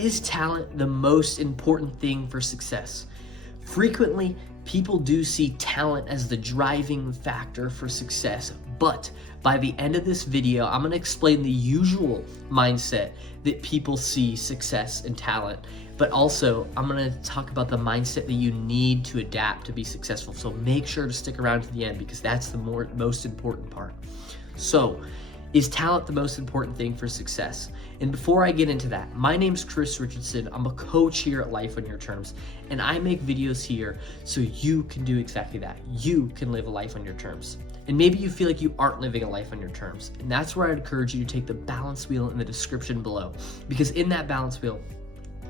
Is talent the most important thing for success? Frequently, people do see talent as the driving factor for success, but by the end of this video, I'm going to explain the usual mindset that people see success and talent, but also I'm going to talk about the mindset that you need to adapt to be successful. So make sure to stick around to the end because that's the most important part. So, is talent the most important thing for success? And before I get into that, my name's Richardson. I'm a coach here at Life on Your Terms, and I make videos here so you can do exactly that. You can live a life on your terms. And maybe you feel like you aren't living a life on your terms. And that's where I'd encourage you to take the balance wheel in the description below. Because in that balance wheel,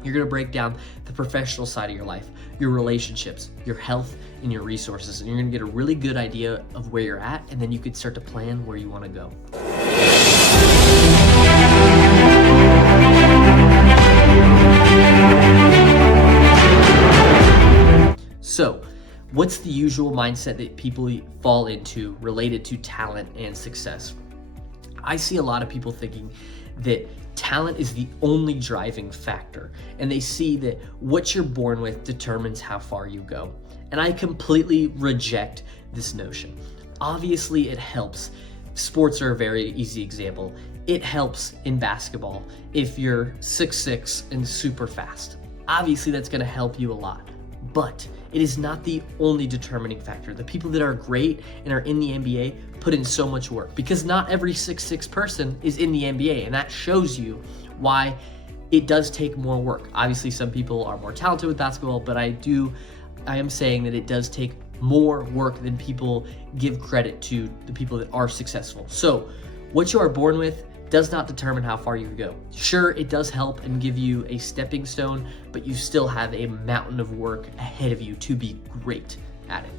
you're gonna break down the professional side of your life, your relationships, your health, and your resources. And you're gonna get a really good idea of where you're at, and then you can start to plan where you wanna go. So, what's the usual mindset that people fall into related to talent and success? I see a lot of people thinking that talent is the only driving factor, and they see that what you're born with determines how far you go. And I completely reject this notion. Obviously, it helps. Sports are a very easy example. It helps in basketball if you're 6'6" and super fast. Obviously, that's going to help you a lot, but it is not the only determining factor. The people that are great and are in the NBA put in so much work because not every 6'6" person is in the NBA, and that shows you why it does take more work. Obviously, some people are more talented with basketball, but I am saying that it does take more work than people give credit to the people that are successful. So what you are born with does not determine how far you can go. Sure, it does help and give you a stepping stone, but you still have a mountain of work ahead of you to be great at it.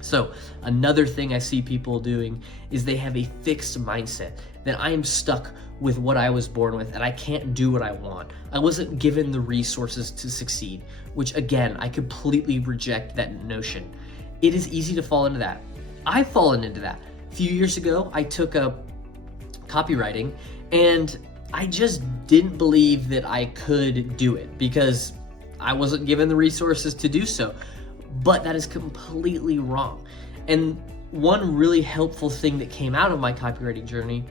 So another thing I see people doing is they have a fixed mindset that I am stuck with what I was born with and I can't do what I want. I wasn't given the resources to succeed, which again, I completely reject that notion. It is easy to fall into that. I've fallen into that. A few years ago, I took up copywriting and I just didn't believe that I could do it because I wasn't given the resources to do so. But that is completely wrong. And one really helpful thing that came out of my copywriting journey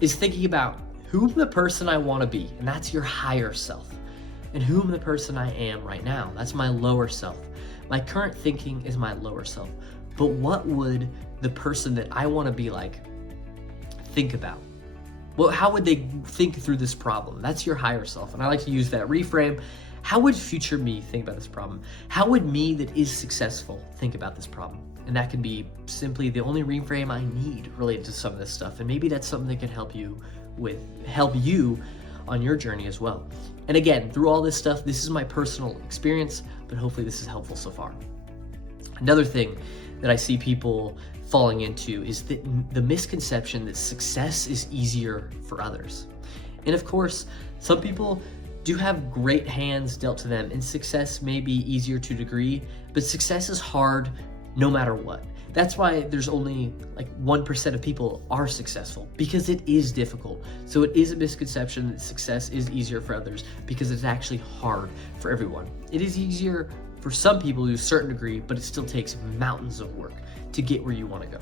is thinking about who's the person I want to be, and that's your higher self. And whom the person I am right now, that's my lower self. My current thinking is my lower self. But what would the person that I want to be like think about? Well, how would they think through this problem? That's your higher self. And I like to use that reframe. How would future me think about this problem? How would me that is successful think about this problem? And that can be simply the only reframe I need related to some of this stuff. And maybe that's something that can help you on your journey as well. And again, through all this stuff, this is my personal experience, but hopefully this is helpful so far. Another thing that I see people falling into is the misconception that success is easier for others. And of course, some people do have great hands dealt to them, and success may be easier to a degree, but success is hard no matter what. That's why there's only like 1% of people are successful, because it is difficult. So it is a misconception that success is easier for others because it's actually hard for everyone. It is easier for some people to a certain degree, but it still takes mountains of work to get where you want to go.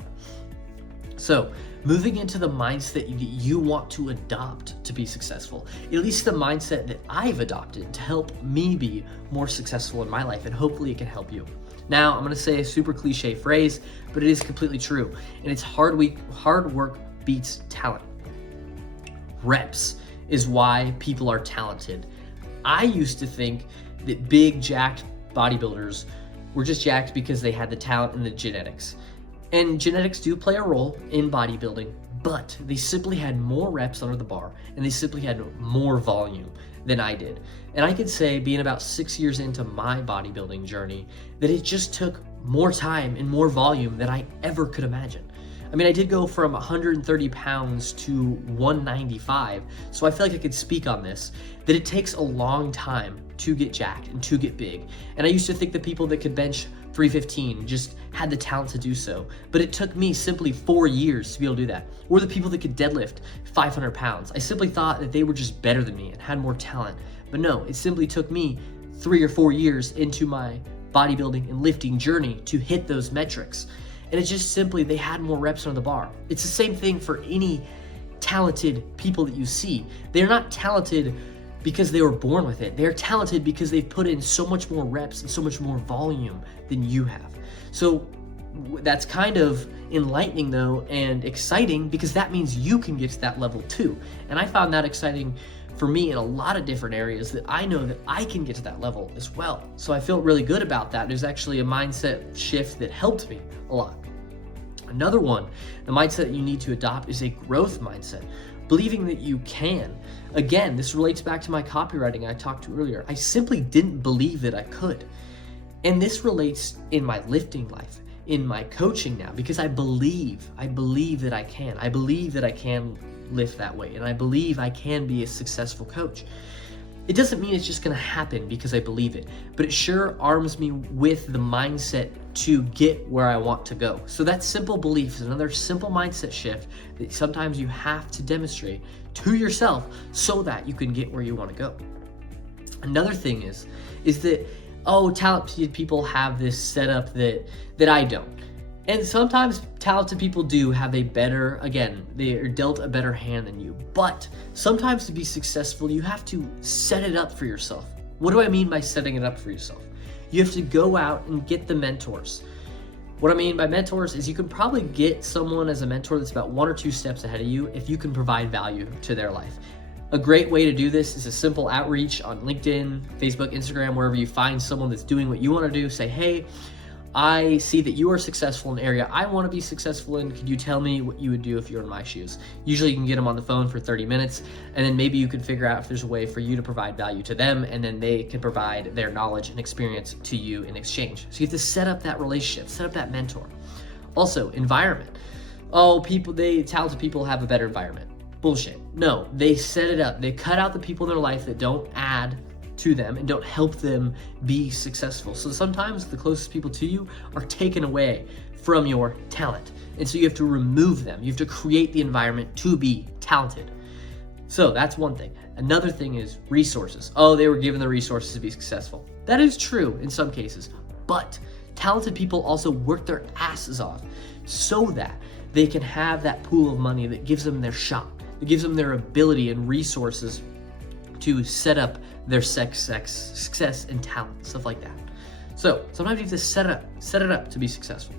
So moving into the mindset you want to adopt to be successful, at least the mindset that I've adopted to help me be more successful in my life, and hopefully it can help you. Now, I'm gonna say a super cliche phrase, but it is completely true, and it's hard work beats talent. Reps is why people are talented. I used to think that big, jacked bodybuilders were just jacked because they had the talent and the genetics. And genetics do play a role in bodybuilding, but they simply had more reps under the bar and they simply had more volume than I did. And I could say, being about 6 years into my bodybuilding journey, that it just took more time and more volume than I ever could imagine. I mean, I did go from 130 pounds to 195, so I feel like I could speak on this, that it takes a long time to get jacked and to get big. And I used to think the people that could bench 315 just had the talent to do so, but it took me simply 4 years to be able to do that. Or the people that could deadlift 500 pounds. I simply thought that they were just better than me and had more talent, But no, it simply took me 3 or 4 years into my bodybuilding and lifting journey to hit those metrics. And it's just simply they had more reps on the bar. It's the same thing for any talented people that you see. They're not talented because they were born with it. They're talented because they've put in so much more reps and so much more volume than you have. So that's kind of enlightening though and exciting, because that means you can get to that level too. And I found that exciting for me in a lot of different areas, that I know that I can get to that level as well. So I feel really good about that. It was actually a mindset shift that helped me a lot. Another one, the mindset that you need to adopt is a growth mindset, believing that you can. Again, this relates back to my copywriting I talked to earlier. I simply didn't believe that I could. And this relates in my lifting life, in my coaching now, because I believe that I can. I believe that I can lift that way, and I believe I can be a successful coach. It doesn't mean it's just gonna happen because I believe it, but it sure arms me with the mindset to get where I want to go. So that simple belief is another simple mindset shift that sometimes you have to demonstrate to yourself so that you can get where you want to go. Another thing is that, talented people have this setup that I don't. And sometimes talented people do have they are dealt a better hand than you. But sometimes to be successful, you have to set it up for yourself. What do I mean by setting it up for yourself? You have to go out and get the mentors. What I mean by mentors is you can probably get someone as a mentor that's about 1 or 2 steps ahead of you if you can provide value to their life. A great way to do this is a simple outreach on LinkedIn, Facebook, Instagram, wherever you find someone that's doing what you want to do. Say, hey, I see that you are successful in an area I want to be successful in. Could you tell me what you would do if you were in my shoes? Usually you can get them on the phone for 30 minutes, and then maybe you could figure out if there's a way for you to provide value to them, and then they can provide their knowledge and experience to you in exchange. So you have to set up that relationship, set up that mentor. Also, environment. Talented people have a better environment. Bullshit. No, they set it up. They cut out the people in their life that don't add to them and don't help them be successful. So sometimes the closest people to you are taken away from your talent. And so you have to remove them. You have to create the environment to be talented. So that's one thing. Another thing is resources. They were given the resources to be successful. That is true in some cases, but talented people also work their asses off so that they can have that pool of money that gives them their shot, that gives them their ability and resources to set up their success and talent, stuff like that. So sometimes you have to set it up to be successful.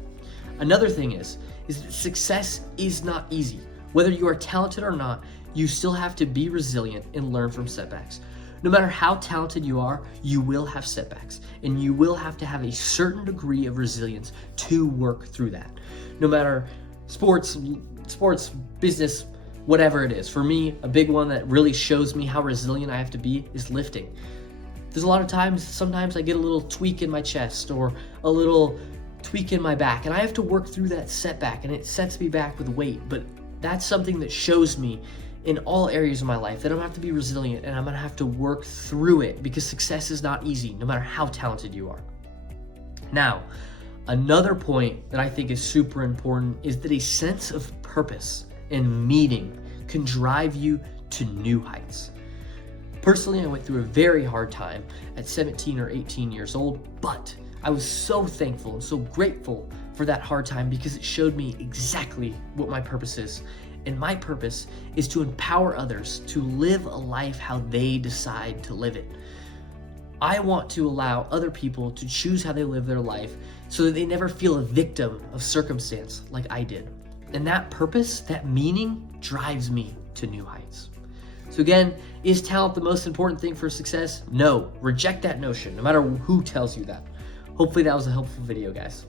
Another thing is that success is not easy. Whether you are talented or not, you still have to be resilient and learn from setbacks. No matter how talented you are, you will have setbacks, and you will have to have a certain degree of resilience to work through that. No matter sports, business, whatever it is. For me, a big one that really shows me how resilient I have to be is lifting. There's a lot of times, sometimes I get a little tweak in my chest or a little tweak in my back, and I have to work through that setback, and it sets me back with weight. But that's something that shows me in all areas of my life that I'm gonna have to be resilient, and I'm gonna have to work through it, because success is not easy, no matter how talented you are. Now, another point that I think is super important is that a sense of purpose and meaning can drive you to new heights. Personally, I went through a very hard time at 17 or 18 years old, but I was so thankful and so grateful for that hard time, because it showed me exactly what my purpose is. And my purpose is to empower others to live a life how they decide to live it. I want to allow other people to choose how they live their life so that they never feel a victim of circumstance like I did. And that purpose, that meaning, drives me to new heights. So again, is talent the most important thing for success? No, reject that notion, no matter who tells you that. Hopefully that was a helpful video, guys.